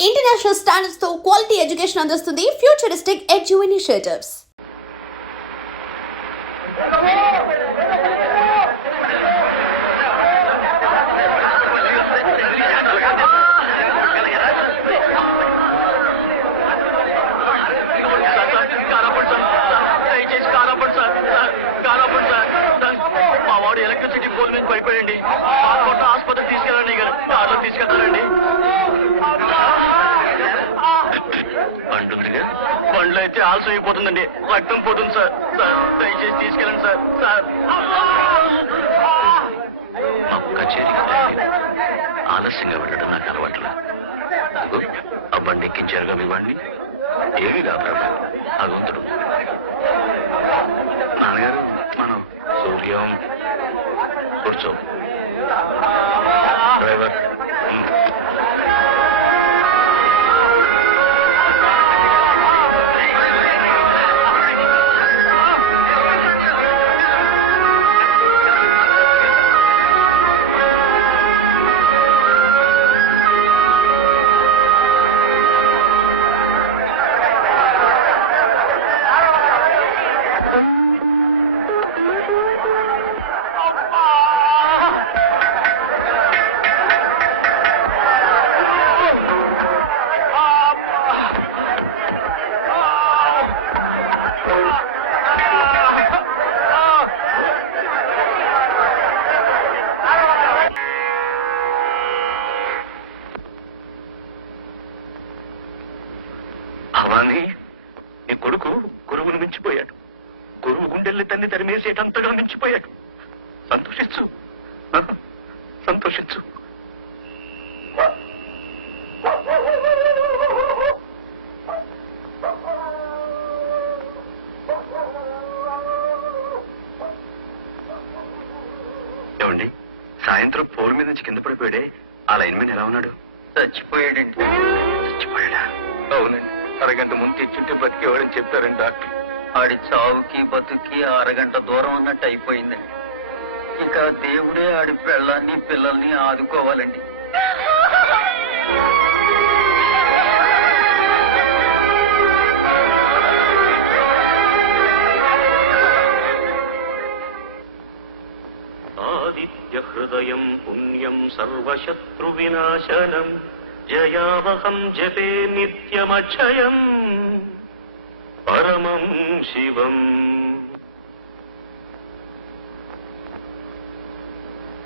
International standards తో quality education అందిస్తుంది futuristic edu initiatives. Electricity pole మీద పడిపోయండి. ఆసుపత్రికి తీసుకెళ్ళండి. ఆటో తీసుకెళ్తారండి. బండుందిగా బండ్లో అయితే ఆల్సో అయిపోతుందండి. రక్తం పోతుంది సార్. దయచేసి తీసుకెళ్ళండి సార్. కచేరీకి ఆలస్యంగా వెళ్ళడం నాకు అలవాట్లా. ఆ బండి ఎక్కించారుగా మీ వాడిని. ఏమీ కాదు భగవంతుడు. నాన్నగారు మనం సూర్యం కూర్చో. డ్రైవర్ నీ కొడుకు గురువును మించిపోయాడు. గురువు గుండెల్ని తన్ని తరిమేసేటంతగా మించిపోయాడు. సంతోషించు, సంతోషించు. ఏమండి, సాయంత్రం పోల్ మీద నుంచి కింద పడిపోయాడే ఆ లైన్ మీద ఎలా ఉన్నాడు? చచ్చిపోయాడండి. చచ్చిపోయాడా? అవునండి. అరగంట ముందు తెచ్చుంటే బతికేవాడని చెప్పారండి డాక్టర్. ఆడి చావుకి బతుకి అరగంట దూరం అన్నట్టు అయిపోయిందండి. ఇక దేవుడే ఆడి పెళ్ళాన్ని పిల్లల్ని ఆదుకోవాలండి. ఆదిత్య హృదయం పుణ్యం సర్వశత్రు వినాశనం జయావహం జపే నిత్యమక్షయం పరమం శివం.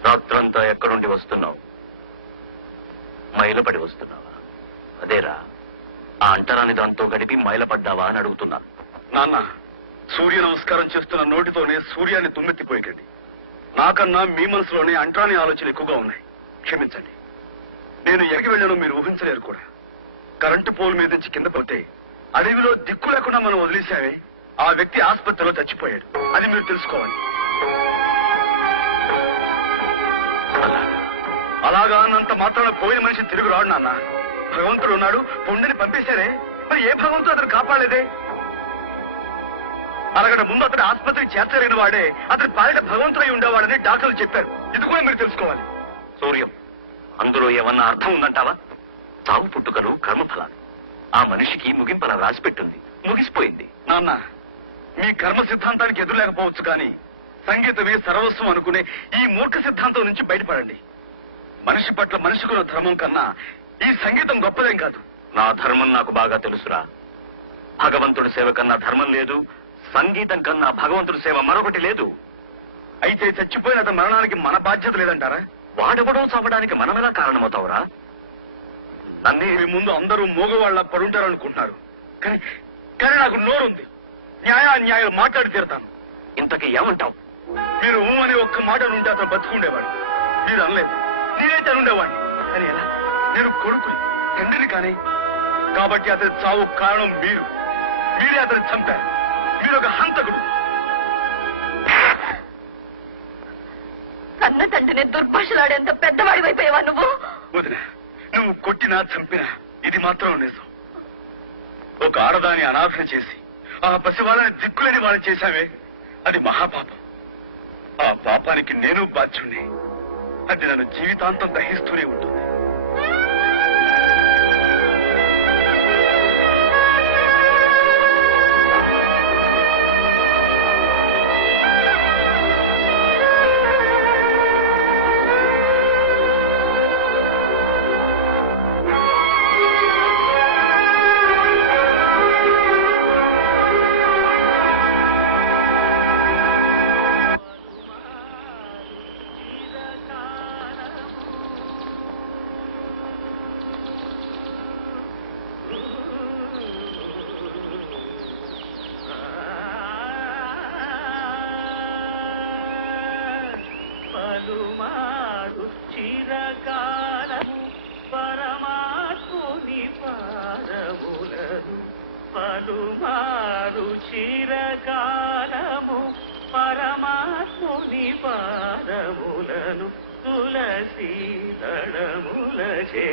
రాత్రంతా ఎక్కడుండి వస్తున్నావు? మైలపడి వస్తున్నావా? అదేరా, ఆ అంటరాని దాంతో గడిపి మైలపడ్డావా అని అడుగుతున్నాను. నాన్న, సూర్య నమస్కారం చేస్తున్న నోటితోనే సూర్యాన్ని దుమ్మెత్తిపోయకండి. నాకన్నా మీ మనసులోనే అంటరాని ఆలోచనలు ఎక్కువగా ఉన్నాయి. క్షమించండి. నేను ఎక్కడికి వెళ్ళానో మీరు ఊహించలేరు కూడా. కరెంటు పోల్ మీద నుంచి కింద పోతే అడవిలో దిక్కు లేకుండా మనం వదిలేశామే. ఆ వ్యక్తి ఆసుపత్రిలో చచ్చిపోయాడు. అది మీరు తెలుసుకోవాలి. అలాగా అన్నంత మాత్రాన పోయిన మనిషి తిరిగి రాడు నాన్న. భగవంతుడు ఉన్నాడు. పొండిని పంపేశారే, మరి ఏ భగవంతుడు అతను కాపాడలేదే? అరగట ముందు అతను ఆసుపత్రికి చేర్చలేని వాడే అతని బాధ్యత భగవంతుడై ఉండేవాడని డాక్టర్లు చెప్పారు. ఇది కూడా మీరు తెలుసుకోవాలి. సూర్యం, అందులో ఏమన్నా అర్థం ఉందంటావా? చావు పుట్టుకలు కర్మఫలాలు. ఆ మనిషికి ముగింపలా రాసిపెట్టుంది. ముగిసిపోయింది. నాన్న, మీ కర్మ సిద్ధాంతానికి ఎదురులేకపోవచ్చు, కానీ సంగీతమే సర్వస్వం అనుకునే ఈ మూర్ఖ సిద్ధాంతం నుంచి బయటపడండి. మనిషి పట్ల మనిషికున్న ధర్మం కన్నా ఈ సంగీతం గొప్పదేం కాదు. నా ధర్మం నాకు బాగా తెలుసురా. భగవంతుడి సేవ కన్నా ధర్మం లేదు. సంగీతం కన్నా భగవంతుడి సేవ మరొకటి లేదు. అయితే చచ్చిపోయిన అతని మరణానికి మన బాధ్యత లేదంటారా? వాడెవడో చావడానికి మనమెలా కారణమవుతావురా? నన్ను మీ ముందు అందరూ మూగవాళ్ల పడుంటారనుకుంటున్నారు, కానీ నాకు నోరుంది. న్యాయాన్యాయాలు మాట్లాడి తీరుతాను. ఇంతకీ ఏమంటావు? మీరు అని ఒక్క మాట నుండి అతను బతుకుండేవాడు. మీరు అనలేదు. నేనైతే ఉండేవాడిని. అని ఎలా? నేను కొడుకుని, తండ్రిని కానీ. కాబట్టి అతని చావు కారణం మీరే అతన్ని చంపారు. మీరు ఒక హంతకుడు. కన్న తండ్రిని దుర్భాషలాడేంత పెద్దవాడి వైపోయావా నువ్వు? వదిన, నువ్వు కొట్టినా చంపినా ఇది మాత్రం నిజం. ఒక ఆడదాని అనాథన చేసి ఆ పసివాళ్ళని దిక్కులేని వాళ్ళని చేశామే, అది మహాపాపం. ఆ పాపానికి నేను బాధ్యుణ్ణి. అది నన్ను జీవితాంతం దహిస్తూనే ఉంటుంది. పలుమారు చిరకాలము పరమాత్ముని పాదములను తులసి దళములచే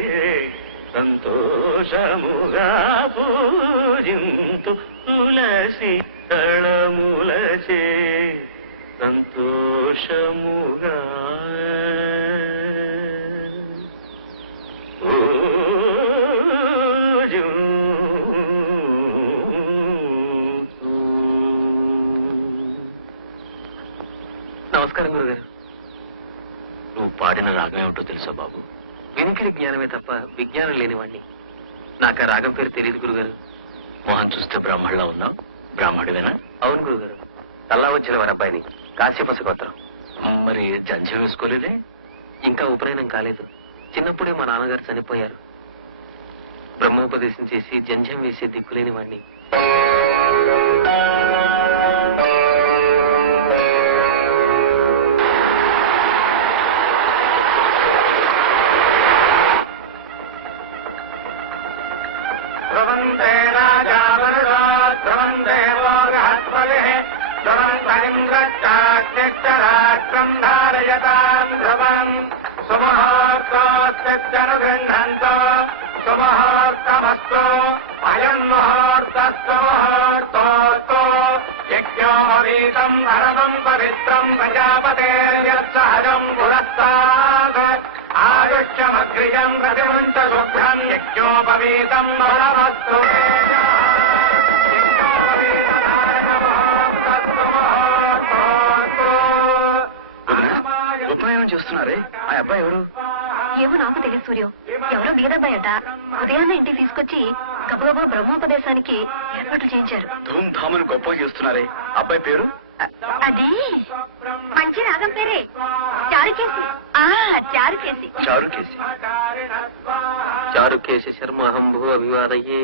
సంతోషముగా పూజింతు తులసి దళములచే సంతోషముగా నమస్కారం గురుగారు. నువ్వు పాడిన రాగం ఏమిటో తెలుసా బాబు? వినికిడి జ్ఞానమే తప్ప విజ్ఞానం లేనివాణ్ణి. నాకు ఆ రాగం పేరు తెలియదు గురుగారు. మొహం చూస్తే బ్రాహ్మణులా ఉన్నావు. బ్రాహ్మడివేనా? అవును గురుగారు. తల్లా వచ్చిన వారి అబ్బాయిని, కాశ్యపస గోత్రం. మరి జంధ్యం వేసుకోలేదే? ఇంకా ఉపనయనం కాలేదు. చిన్నప్పుడే మా నాన్నగారు చనిపోయారు. బ్రహ్మోపదేశం చేసి జంధ్యం వేసే దిక్కులేని వాణ్ణి. ఉపనయనం చేస్తున్నారే, ఆ అబ్బాయి ఎవరు? ఏమో నాకు తెలియదు సూర్యం. ఎవరో వీరబ్బాయట. ఉదయాన్నే ఇంటికి తీసుకొచ్చి గబగబా బ్రహ్మోపదేశానికి ఏర్పాట్లు చేయించారు. ధూమ్ ధామని గొప్పగా చేస్తున్నారే, అబ్బాయి పేరు? అది మంచి రాగం పేరే, చారుకేసి. చారుకేసి. చారుకేసి. చారుకేశ శర్మ అహంభూ అభివాదయే.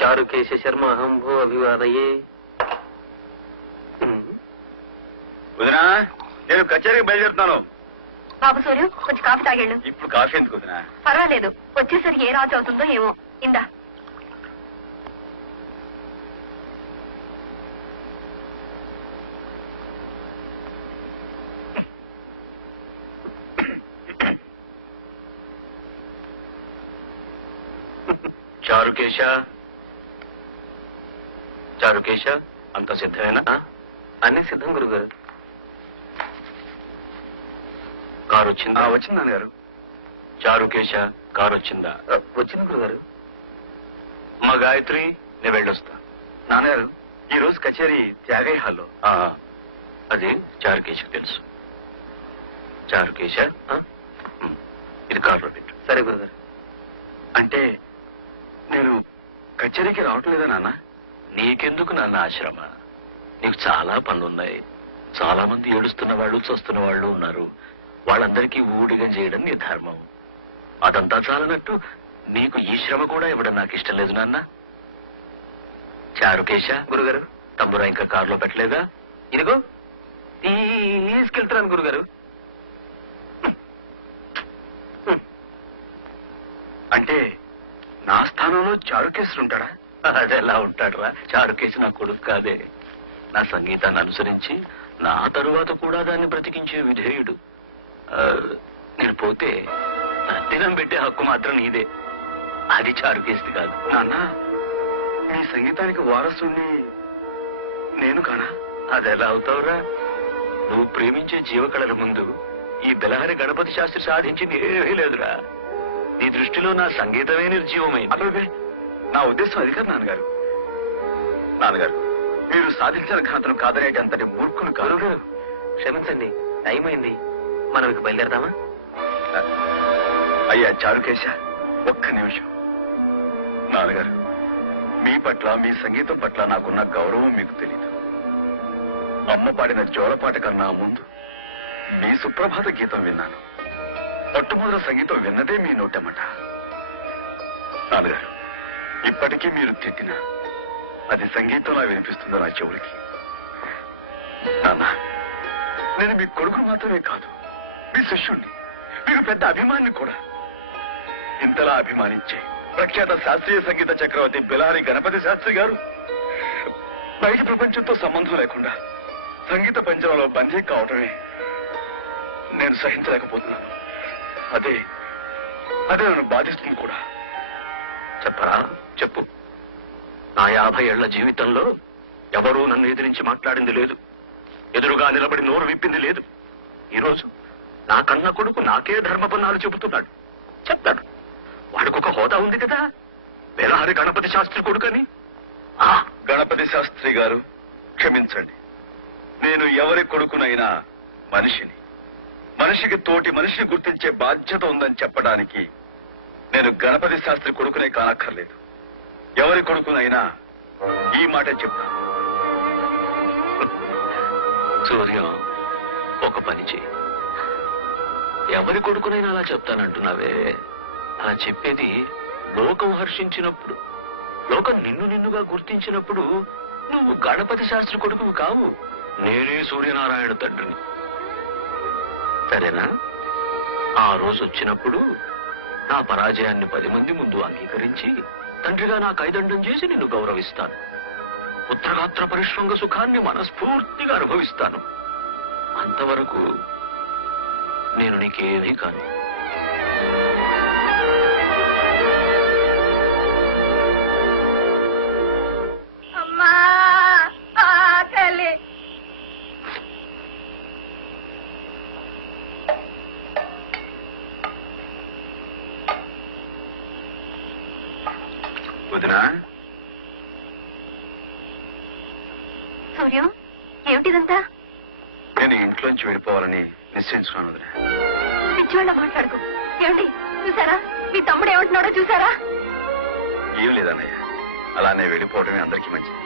చారుకేశ శర్మ అహంభూ అభివాదయే. వదినా, నేను కచేరీకి బయలుదేరుతున్నాను. బాబు సూర్యం, కొంచెం కాఫీ తాగాడు. ఇప్పుడు కాఫీ ఎందుకు వదినా? పర్వాలేదు, వచ్చేసరికి ఏ రాజు అవుతుందో ఏమో. ఇందా. చారుకేశ, చారుకేశ, అంత సిద్ధమేనా? అన్ని సిద్ధం గురుగారు. కారు వచ్చిందా? వచ్చింది నాన్నగారు. చారుకేశ, కారు వచ్చిందా? వచ్చింది గురుగారు. మా గాయత్రి, నేను వెళ్ళొస్తా. నాన్నగారు, ఈ రోజు కచేరీ త్యాగయ్య హాల్లో. అది చారుకేశకు తెలుసు. చారుకేశ, ఇది కారులో పెట్టు. సరే గురుగారు. అంటే నేను కచేరీకి రావటం లేదా నాన్న? నీకెందుకు నాన్న ఆశ్రమ? నీకు చాలా పనులున్నాయి. చాలా మంది ఏడుస్తున్న వాళ్ళు, చూస్తున్న వాళ్ళు ఉన్నారు. వాళ్ళందరికీ ఊడిగం చేయడం నీ ధర్మం. అదంతా చాలనట్టు నీకు ఈ శ్రమ కూడా ఇవ్వడం నాకు ఇష్టం లేదు నాన్న. చారుకేశ, గురుగారు, తంబురా ఇంకా కారులో పెట్టలేదా? ఇదిగో తీసుకెళ్తున్నాను గురుగారు. అంటే నా స్థానంలో చారుకేశ్వరు ఉంటాడా? అదెలా ఉంటాడురా? చారుకేశ నా కొడుకు కాదే. నా సంగీతాన్ని అనుసరించి నా తరువాత కూడా దాన్ని బ్రతికించే విధేయుడు. నేను పోతే తద్దినం పెట్టే హక్కు మాత్రం నీదే. అది చారుకేసి కాదు. నాన్న, నీ సంగీతానికి వారసుని నేను కానా? అదెలా అవుతావురా? నువ్వు ప్రేమించే జీవకళల ముందు ఈ బెలహరి గణపతి శాస్త్రి సాధించింది ఏమీ లేదురా. నీ దృష్టిలో నా సంగీతమే నిర్జీవమైంది. అదే నా ఉద్దేశం అది కాదు నాన్నగారు. నాన్నగారు, మీరు సాధించిన ఘనతను కాదనేటి అంతటి మూర్ఖులు కాదు. గురుగారు, క్షమించండి, టైం అయింది. మనం ఇక బయలుదేరదామా? అయ్యా చారుకేశ, ఒక్క నిమిషం. నాన్నగారు, మీ పట్ల, మీ సంగీతం పట్ల నాకున్న గౌరవం మీకు తెలీదు. అమ్మ పాడిన జోలపాట కన్నా ముందు మీ సుప్రభాత గీతం విన్నాను. మొట్టమొదటి సంగీతం విన్నదే మీ నోటమ్మట. నాన్నగారు, ఇప్పటికీ మీరు తిట్టినా అది సంగీతంలా వినిపిస్తుందో నా చెవులకి. నాన్న, నేను మీ కొడుకు మాత్రమే కాదు, మీ శిష్యుణ్ణి, మీకు పెద్ద అభిమాని కూడా. ఇంతలా అభిమానించే ప్రఖ్యాత శాస్త్రీయ సంగీత చక్రవర్తి బిలారి గణపతి శాస్త్రి గారు బయట ప్రపంచంతో సంబంధం లేకుండా సంగీత పంచంలో బందీ కావటమే నేను సహించలేకపోతున్నాను. అదే నన్ను బాధిస్తుంది కూడా. చెప్పరా, చెప్పు. నా 50 ఏళ్ల జీవితంలో ఎవరూ నన్ను ఎదిరించి మాట్లాడింది లేదు, ఎదురుగా నిలబడి నోరు విప్పింది లేదు. ఈరోజు నా కన్న కొడుకు నాకే ధర్మపన్నాలు చెబుతున్నాడు, చెప్తాడు. వాడికొక హోదా ఉంది కదా, బెలహరి గణపతి శాస్త్రి కొడుకని. గణపతి శాస్త్రి గారు క్షమించండి. నేను ఎవరి కొడుకునైనా మనిషికి తోటి మనిషిని గుర్తించే బాధ్యత ఉందని చెప్పడానికి నేను గణపతి శాస్త్రి కొడుకునే కానక్కర్లేదు. ఎవరి కొడుకునైనా ఈ మాట చెప్తాను. సూర్యం, ఒక పని చేయి. ఎవరి కొడుకునైనా అలా చెప్తానంటున్నావే, అలా చెప్పేది లోకం హర్షించినప్పుడు, లోకం నిన్నుగా గుర్తించినప్పుడు నువ్వు గణపతి శాస్త్రి కొడుకు కావు, నేనే సూర్యనారాయణ తండ్రిని. సరేనా? ఆ రోజు వచ్చినప్పుడు నా పరాజయాన్ని 10 మంది ముందు అంగీకరించి తండ్రిగా నా కైదండం చేసి నిన్ను గౌరవిస్తాను. పుత్రగాత్ర పరిశ్వంగ సుఖాన్ని మనస్ఫూర్తిగా అనుభవిస్తాను. అంతవరకు నేను నీకేమీ కాను. అమ్మా ఆకలి. వదినా, సూర్యం, ఏమిటిదంతా? నేను ఇంట్లోంచి వెళ్ళిపోవాలని నిశ్చయించుకున్నాను వదినా. పిచ్చివాళ్ళ మాట్లాడుకో. ఏమిటి చూసారా, మీ తమ్ముడు ఏమంటున్నాడో చూసారా? ఏం లేదన్నయ్య, అలానే వెళ్ళిపోవడమే అందరికీ మంచిది.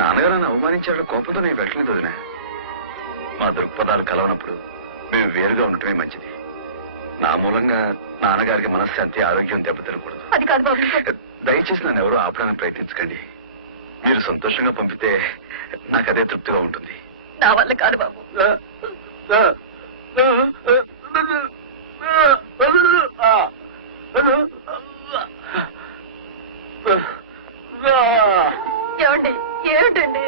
నాన్నగారు నన్ను అవమానించాడు, కోపంతో నేను వెళ్ళలేదు వదినా. మా దృక్పథాలు కలవనప్పుడు మేము వేరుగా ఉండటమే మంచిది. నా మూలంగా నాన్నగారికి మనశ్శాంతి, ఆరోగ్యం దెబ్బతినకూడదు. అది కాదు బాబు. దయచేసి నన్ను ఎవరు ఆపడానికి ప్రయత్నించకండి. మీరు సంతోషంగా పంపితే నాకు అదే తృప్తిగా ఉంటుంది. నా వల్ల కాదు బాబు. ఏమండి, ఏమిటండి?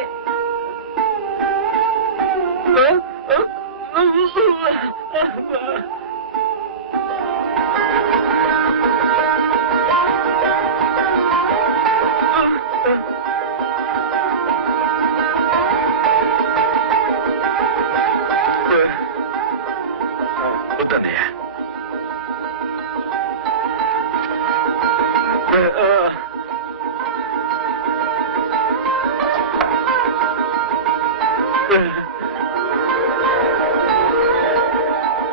వద్దన్నయ్య.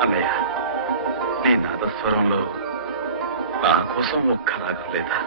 అన్నయ్య, నీ నాదస్వరంలో నా కోసం ఒక్క రాగం లేదా?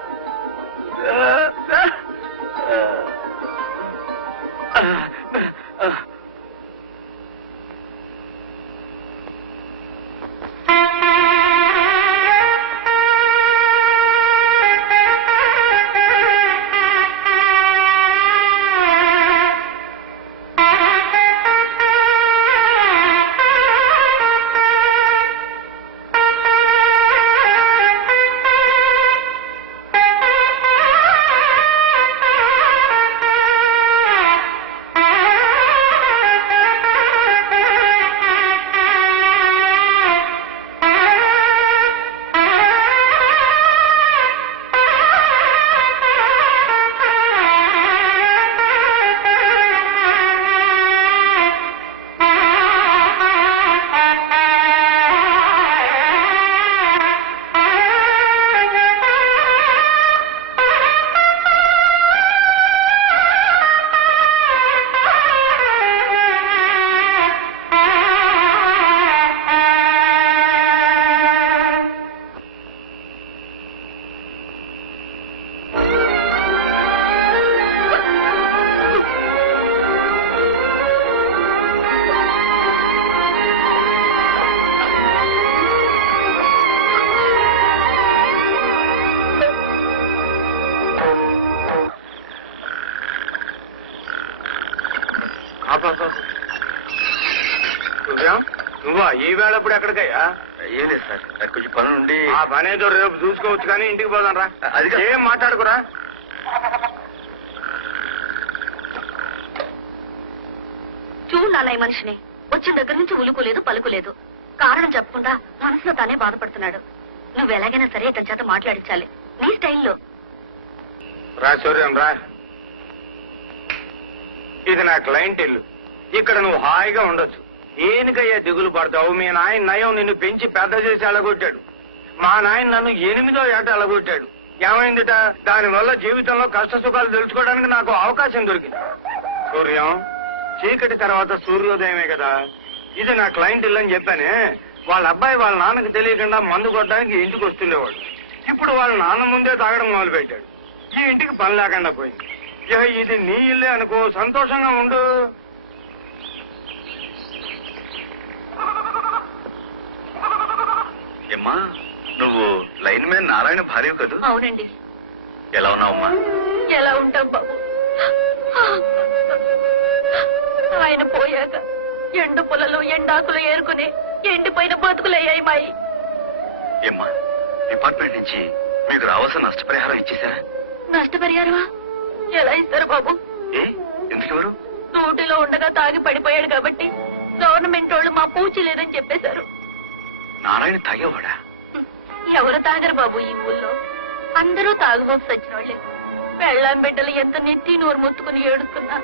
నువ్వా ఈ వేళప్పుడు ఎక్కడికయ్యా? ఏం లేదు సార్, నాకు కొంచెం పని ఉండి. ఆ పని ఏదో రేపు చూసుకోవచ్చు కానీ ఇంటికి పోదాం రా. అది కాదు. ఏం మాట్లాడుకురా. చూడాలా ఈ మనిషిని వచ్చిన దగ్గర నుంచి ఉలుకోలేదు పలుకులేదు. కారణం చెప్పకుండా మనసులో తానే బాధపడుతున్నాడు. నువ్వు ఎలాగైనా సరే ఇతని చేత మాట్లాడించాలి నీ స్టైల్లో. రా సూర్యం రా. ఇది నా క్లయింట్ ఇల్లు. ఇక్కడ నువ్వు హాయిగా ఉండొచ్చు. దేనికయ్యా దిగులు పడతావు? మీ నాయన నయం నిన్ను పెంచి పెద్ద చేసి అలగొట్టాడు. మా నాయన నన్ను 8వ ఏట అలగొట్టాడు. ఏమైందిట? దానివల్ల జీవితంలో కష్ట సుఖాలు తెలుసుకోవడానికి నాకు అవకాశం దొరికింది. సూర్యం, చీకటి తర్వాత సూర్యోదయమే కదా. ఇది నా క్లయింట్ ఇల్లు అని చెప్పానే. వాళ్ళ అబ్బాయి వాళ్ళ నాన్నకి తెలియకుండా మందు కొట్టడానికి ఇంటికి వస్తుండేవాడు. ఇప్పుడు వాళ్ళ నాన్న ముందే తాగడం మొదలు పెట్టాడు. ఈ ఇంటికి పని లేకుండా పోయింది. ఇక ఇది నీ ఇల్లే అనుకో, సంతోషంగా ఉండు. ఏమ్మా, నువ్వు లైన్ మ్యాన్ నారాయణ భార్య కదూ? అవునండి. ఎలా ఉన్నావమ్మా? ఎలా ఉంటాం బాబు? ఆయన పోయాక ఎండు పొలలు ఎండాకులు ఏరుకుని ఎండిపోయిన బతుకులయ్యాయి మాయి. ఏమ్మా, డిపార్ట్మెంట్ నుంచి మీకు రావాల్సిన నష్టపరిహారం ఇచ్చేసారా? నష్టపరిహారమా? ఎలా ఇస్తారు బాబు? ఏ ఎందుకెవరు? డ్యూటీలో ఉండగా తాగి పడిపోయాడు కాబట్టి గవర్నమెంట్ వాళ్ళు మా పూచి లేదని చెప్పేశారు. నారాయణ తాగేవాడా? ఎవరు తాగరు బాబు ఈ ఊళ్ళో. అందరూ తాగుబోతు సచ్చినోళ్లే. పెళ్ళాం బిడ్డలు ఎంత నెత్తి నోరు మొత్తుకుని ఏడుస్తున్నా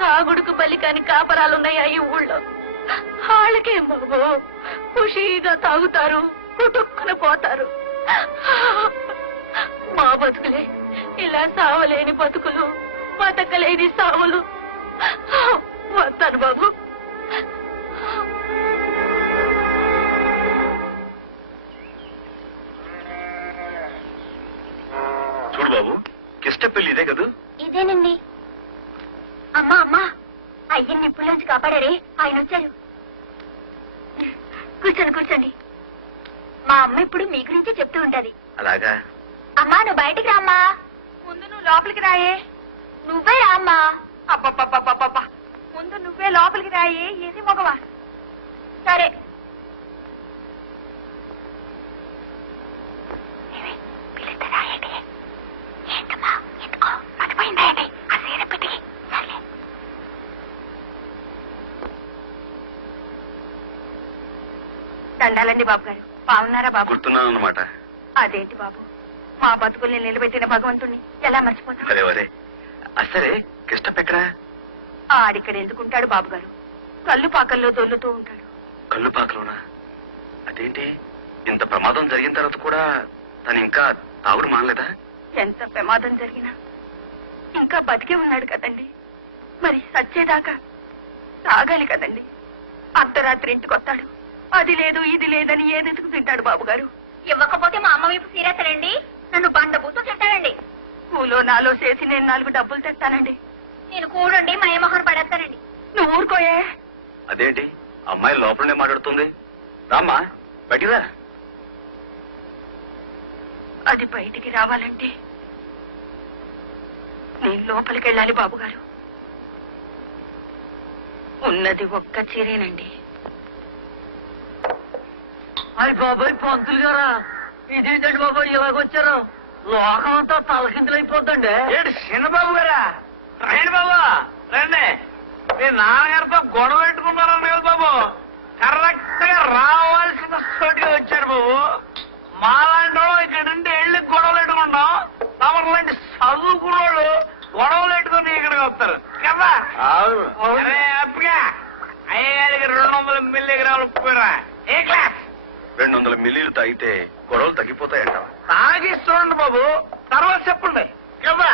తాగుడుకు బలి కాని కాపరాలున్నాయా ఈ ఊళ్ళో? వాళ్ళకేం బాబు, ఖుషీగా తాగుతారు, పుట్టుక్కున పోతారు. మా బతుకులే ఇలా సావలేని బతుకులు, బతకలేని సావులు. వస్తాను బాబు. చూడు బాబు, కిష్టపల్లి ఇదే కదూ? ఇదేనండి. అమ్మా అమ్మా, అయ్యని నిప్పుల్లోంచి కాపాడారే, ఆయన వచ్చారు. కూర్చోండి కూర్చోండి. మా అమ్మ ఇప్పుడు మీ గురించి చెప్తూ ఉంటది. అలాగా? అమ్మా నువ్వు బయటికి రామ్మా. ముందు నువ్వు లోపలికి రాయే. నువ్వే రామ్మా. అబ్బబ్బబ్బబ్బబ్బా, ముందు నువ్వే లోపలికి రాయే. ఏది మగవా? సరే. దండాలండి బాబు గారు. బాగున్నారా బాబు? గుర్తున్నాను అన్నమాట. అదేంటి బాబు, మా బతుకుల్ని నిలబెట్టిన భగవంతుణ్ణి ఎలా మర్చిపోతాం? అరే వరే, అసలే కిష్టపెక్కడా? ఆడిక్కడ ఎందుకుంటాడు బాబు గారు? కళ్ళు పాకల్లో దొల్లుతూ ఉంటాడు. కళ్ళు పాకలోనా? అదేంటి, ఇంత ప్రమాదం జరిగిన తర్వాత కూడా తను ఇంకా తాగుడు మానలేదా? ఎంత ప్రమాదం జరిగినా ఇంకా బతికే ఉన్నాడు కదండి. మరి సచ్చేదాకా తాగాలి కదండి. అర్ధరాత్రి ఇంటికి వస్తాడు. అది లేదు ఇది లేదని ఏదెతుకు తింటాడు బాబు గారు. ఇవ్వకపోతే మా అమ్మ వైపు సీరియసరండి. నన్ను బండబూతో తింటానండి. కూలో నాలో చేసి నేను 4 డబ్బులు తెస్తానండి. నేను కూడండి మయమోహన్ పడేస్తానండి. నువ్వు ఊరుకోయే. అదేంటి, అమ్మాయి లోపలనే మాట్లాడుతుంది? రామ్మా, బయటిరా. అది బయటికి రావాలంటే నేను లోపలికి వెళ్ళాలి బాబు గారు. ఉన్నది ఒక్క చీరేనండి. అయ్యి బాబాయ్, పంతులు గారా, ఇదేంటండి బాబాయ్ ఇలాగొచ్చారు? లోకం అంతా తలకిందులైపోద్దండి. ఏంటి చిన్నబాబు గారా? రండి బాబు రండి. మీ నాన్నగారితో గొడవ పెట్టుకున్నారన్న కదా బాబు. కరెక్ట్ గా రావాల్సిన చోటుగా వచ్చారు బాబు. మాలాంటి వాళ్ళు ఇక్కడ నుండి వెళ్ళి గొడవలు పెట్టుకుంటాం. తమరు లాంటి చదువుకున్నోళ్ళు గొడవలు పెట్టుకుని ఇక్కడికి వస్తారు కదా. అరే అప్పగా అయ్యగారికి 200 మిల్లీగ్రాములు పోయిరా. ఏ క్లాస్? 200 మిల్లీలు తాగితే గొడవలు తగ్గిపోతాయంట. తాగిస్తుండండి బాబు, తర్వాత చెప్పండి కదా.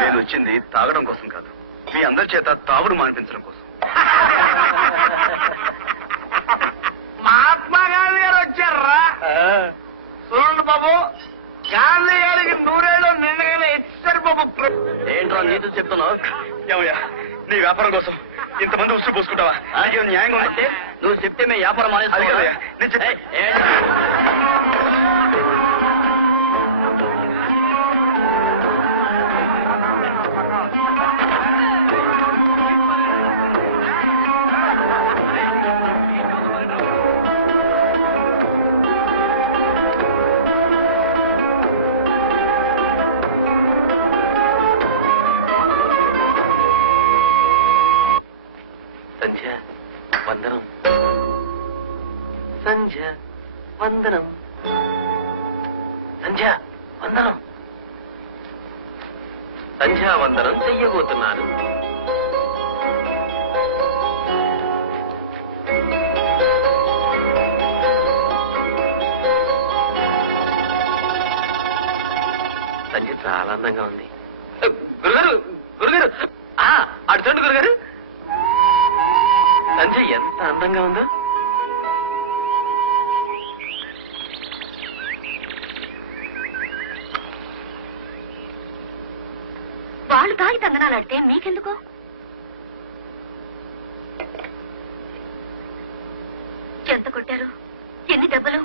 నేను వచ్చింది తాగడం కోసం కాదు, మీ అందరి చేత తాగుడు మానిపించడం కోసం. మహాత్మా గాంధీ గారు వచ్చారా? చూడండి బాబు, గాంధీ గారికి 100 ఏళ్ళు నిండగానే ఇచ్చారు బాబు. ఏంట్రా నీతులు చెప్తున్నావు? ఏమయ్యా, నీ వ్యాపారం కోసం ఇంతమంది ఉసురు పోసుకుంటావా? నీకేం న్యాయంగా ఉంటే నువ్వు చెప్తే మేము వ్యాపారం అది కదయ్యా, నేను చెప్పే- చాలా అందంగా ఉంది. గురుగారు గురుగారు అటు చూడండి గురుగారు, సంజయ్ ఎంత అందంగా ఉందో. వాళ్ళు తాగి తందనాలంటే మీకెందుకు? ఎంత కొట్టారు? ఎన్ని దెబ్బలు?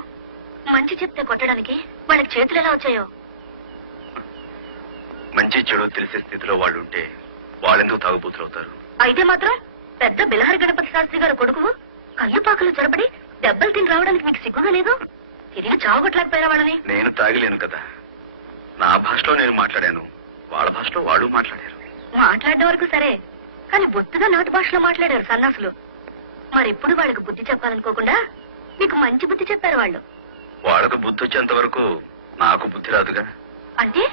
మంచి చెప్తే కొట్టడానికి వాళ్ళకి చేతులు ఎలా వచ్చాయో? మంచి చెడు తెలిసే స్థితిలో వాళ్ళు ఉంటే వాళ్ళెందుకు తాగుబోతులవుతారు? అయితే మాత్రం పెద్ద బిలహరి గణపతి శాస్త్రి గారు కొడుకు కళ్ళుపాకలు జరబడి దెబ్బలు తిని రావడానికి మీకు సిగ్గుగా లేదు? తిరిగి చావుగొట్టలేకపోయారా వాళ్ళని? నేను తాగిలేను కదా. నా భాషలో నేను మాట్లాడాను, వాళ్ళ భాషలో వాళ్ళు మాట్లాడారు. మాట్లాడడం వరకు సరే, కానీ బొత్తుగా నాటు భాషలో మాట్లాడారు సన్నాసులు. మరెప్పుడు వాళ్ళకి బుద్ధి చెప్పాలనుకోకుండా మీకు మంచి బుద్ధి చెప్పారు వాళ్ళు. వాళ్ళకు బుద్ధి వచ్చేంత వరకు నాకు బుద్ధి రాదుగా. అంటే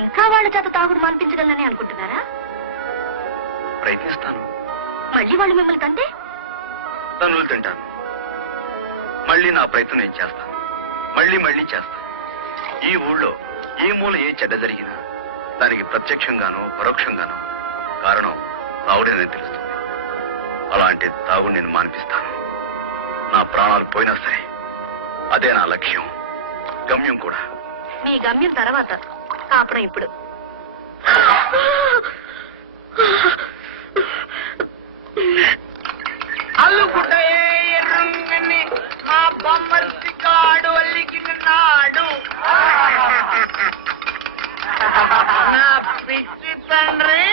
ఇంకా వాళ్ళ చేత తాగుడు మానిపించగలనని అనుకుంటున్నారా? ప్రయత్నిస్తాను. మళ్ళీ వాళ్ళు మిమ్మల్ని తంటే? తనులు తింటాను. మళ్ళీ నా ప్రయత్నం నేను చేస్తాను. మళ్ళీ మళ్ళీ చేస్తాను. ఈ ఊళ్ళో ఏ మూల ఏ చెడ్డ జరిగినా దానికి ప్రత్యక్షంగానో పరోక్షంగానో కారణం తాగుడేనని తెలుస్తుంది. అలాంటి తాగుడు నేను మానిపిస్తాను. నా ప్రాణాలు పోయినా సరే అదే నా లక్ష్యం, గమ్యం కూడా. మీ గమ్యం తర్వాత, కాపురం ఇప్పుడు. అల్లుగుట్టయే ఎర్రంగని మా బొమ్మర్సి కాడు అల్లికి నాడు నా పిచ్చి తండ్రి.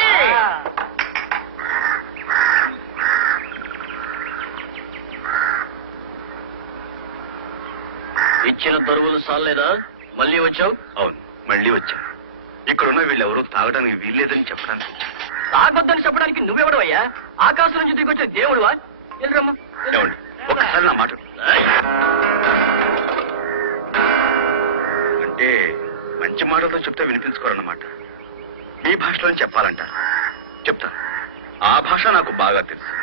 ఇచ్చిన దొరువులు సాలేదా? మళ్ళీ వచ్చావు? అవును, మళ్ళీ వచ్చాను. ఇక్కడున్న వీళ్ళెవరూ తాగడానికి వీల్లేదని చెప్పడానికి వచ్చాను. తాగొద్దని చెప్పడానికి నువ్వెవడవయ్యా? ఆకాశం నుంచి దిగొచ్చే దేవుడువా? వెళ్ళరమ్మా. ఏమండి, ఒక్కసారి నా మాట. అంటే మంచి మాటలతో చెప్తే వినిపించుకోరన్నమాట. మీ భాషలో చెప్పాలంటారు. చెప్తా. ఆ భాష నాకు బాగా తెలుసు.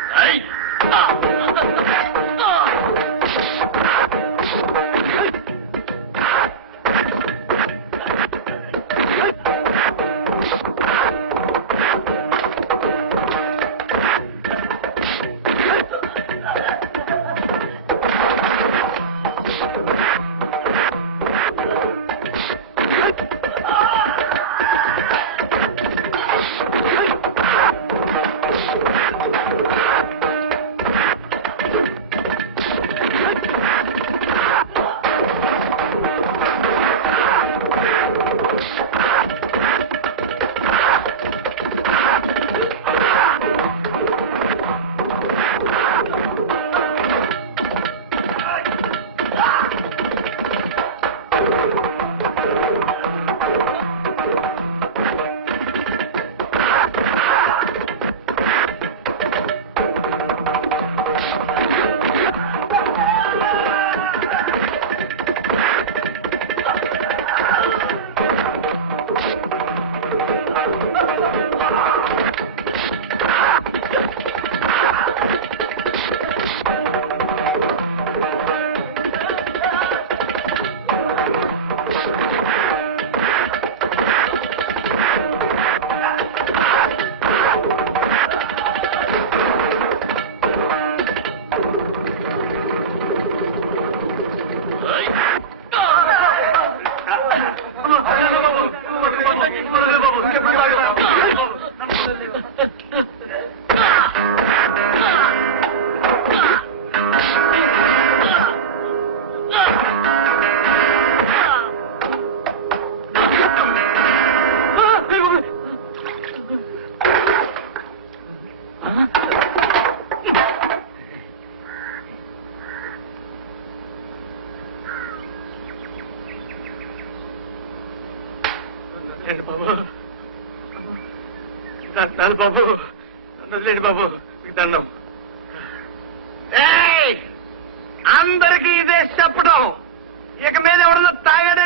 దండాలు బాబు, వదిలేండి బాబు, మీకు దండం. అందరికీ ఇదే చెప్పడం, ఇక మీద ఎవడన్నా తాగాడే